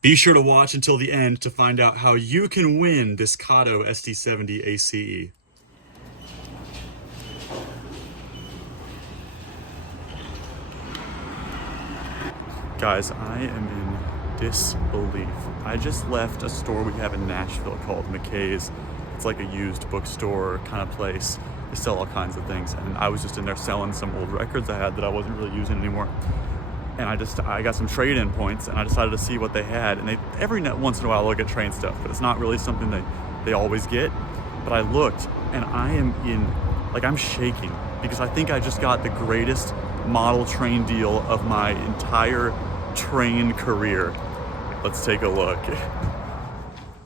Be sure to watch until the end to find out how you can win this Kato SD70 ACE. Guys, I am in disbelief. I just left a store we have in Nashville called McKay's. It's like a used bookstore kind of place. They sell all kinds of things, and I was just in there selling some old records I had that I wasn't really using anymore. And I got some trade-in points, and I decided to see what they had. And they every once in a while they'll get train stuff, but it's not really something they always get. But I looked, and I am I'm shaking because I think I just got the greatest model train deal of my entire train career. Let's take a look.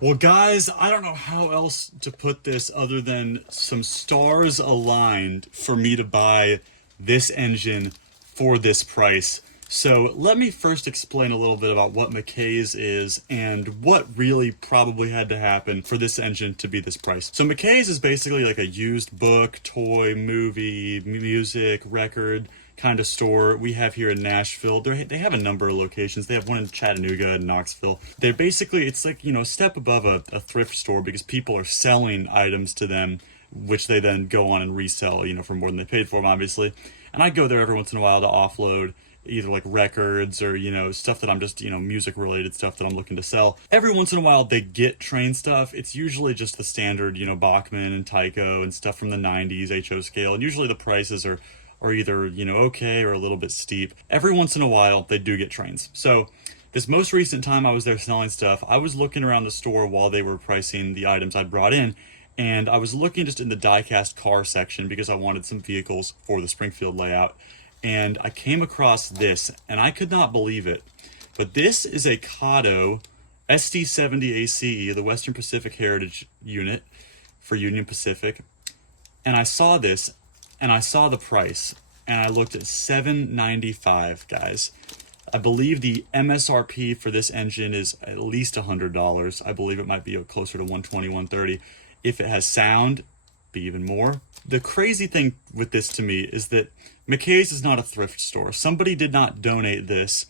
Well, guys, I don't know how else to put this other than some stars aligned for me to buy this engine for this price. So let me first explain a little bit about what McKay's is and what really probably had to happen for this engine to be this price. So McKay's is basically like a used book, toy, movie, music, record kind of store we have here in Nashville. They have a number of locations. They have one in Chattanooga and Knoxville. They're basically, it's like, a step above a thrift store because people are selling items to them, which they then go on and resell, for more than they paid for them, obviously. And I go there every once in a while to offload either like records or, stuff that I'm just, music related stuff that I'm looking to sell. Every once in a while they get train stuff. It's usually just the standard, Bachman and Tycho and stuff from the 90s, HO scale. And usually the prices are either, okay or a little bit steep. Every once in a while, they do get trains. So this most recent time I was there selling stuff, I was looking around the store while they were pricing the items I'd brought in, and I was looking just in the die-cast car section because I wanted some vehicles for the Springfield layout, and I came across this, and I could not believe it. But this is a Kato SD70 ACE, the Western Pacific Heritage Unit for Union Pacific, and I saw this, and I saw the price, and I looked at $795, guys. I believe the MSRP for this engine is at least $100. I believe it might be closer to $120, $130. If it has sound, be even more. The crazy thing with this to me is that McKay's is not a thrift store. Somebody did not donate this,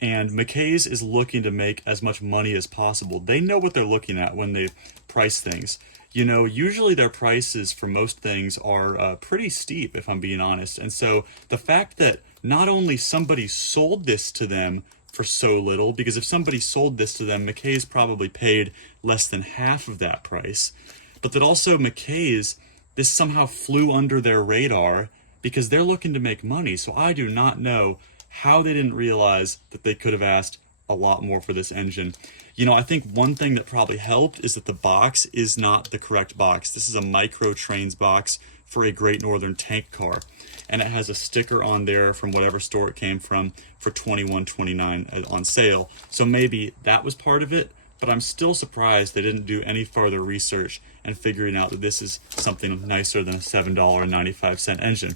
and McKay's is looking to make as much money as possible. They know what they're looking at when they price things. Usually their prices for most things are pretty steep, if I'm being honest. And so the fact that not only somebody sold this to them for so little, because if somebody sold this to them, McKay's probably paid less than half of that price, but that also McKay's, this somehow flew under their radar because they're looking to make money. So I do not know how they didn't realize that they could have asked a lot more for this engine. I think one thing that probably helped is that the box is not the correct box. This is a Micro Trains box for a Great Northern tank car, and it has a sticker on there from whatever store it came from for $21.29 on sale. So maybe that was part of it, but I'm still surprised they didn't do any further research and figuring out that this is something nicer than a $7.95 engine.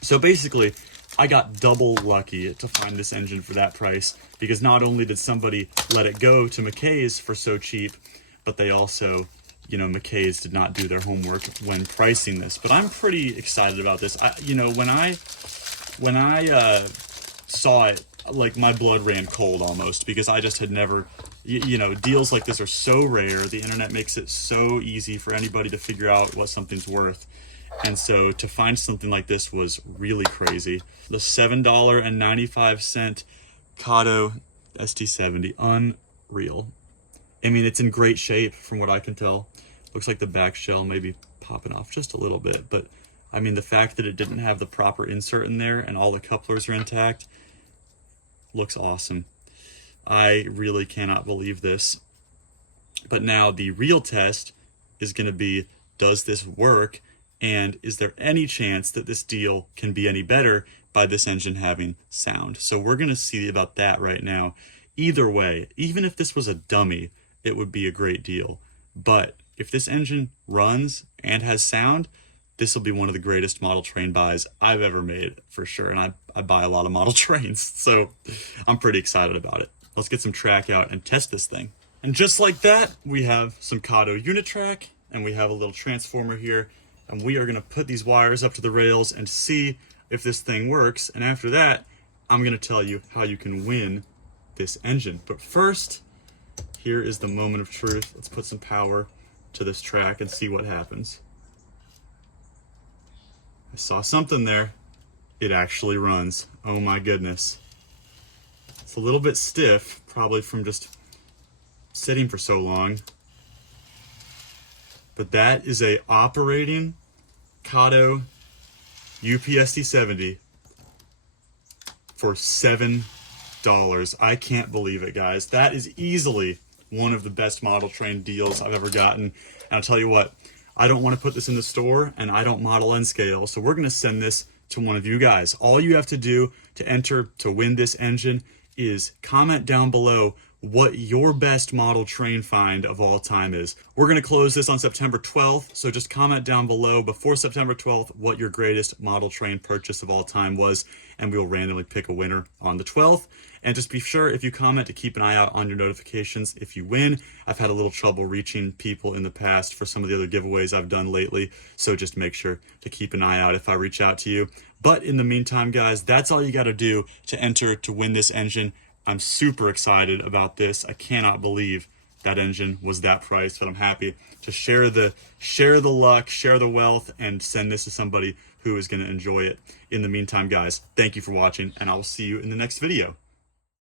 So basically, I got double lucky to find this engine for that price because not only did somebody let it go to McKay's for so cheap, but they also, McKay's did not do their homework when pricing this. But I'm pretty excited about this. When I saw it, like my blood ran cold almost because I just had never, deals like this are so rare. The internet makes it so easy for anybody to figure out what something's worth. And so to find something like this was really crazy. The $7.95 Kato SD70, unreal. I mean, it's in great shape from what I can tell. Looks like the back shell may be popping off just a little bit, but I mean, the fact that it didn't have the proper insert in there and all the couplers are intact looks awesome. I really cannot believe this. But now the real test is going to be, does this work? And is there any chance that this deal can be any better by this engine having sound? So we're going to see about that right now. Either way, even if this was a dummy, it would be a great deal. But if this engine runs and has sound, this will be one of the greatest model train buys I've ever made for sure. And I buy a lot of model trains, so I'm pretty excited about it. Let's get some track out and test this thing. And just like that, we have some Kato unit track, and we have a little transformer here. And we are going to put these wires up to the rails and see if this thing works. And after that, I'm going to tell you how you can win this engine. But first, here is the moment of truth. Let's put some power to this track and see what happens. I saw something there. It actually runs. Oh my goodness. It's a little bit stiff, probably from just sitting for so long. But that is a operating Kato UPSD 70 for $7. I can't believe it, guys. That is easily one of the best model train deals I've ever gotten. And I'll tell you what, I don't want to put this in the store, and I don't model and scale, so we're going to send this to one of you guys. All you have to do to enter to win this engine is comment down below what your best model train find of all time is. We're going to close this on September 12th, so just comment down below before September 12th what your greatest model train purchase of all time was, and we'll randomly pick a winner on the 12th. And just be sure, if you comment, to keep an eye out on your notifications if you win. I've had a little trouble reaching people in the past for some of the other giveaways I've done lately, so just make sure to keep an eye out if I reach out to you. But in the meantime, guys, that's all you got to do to enter to win this engine. I'm super excited about this. I cannot believe that engine was that price, but I'm happy to share the luck, share the wealth, and send this to somebody who is going to enjoy it. In the meantime, guys, thank you for watching, and I will see you in the next video.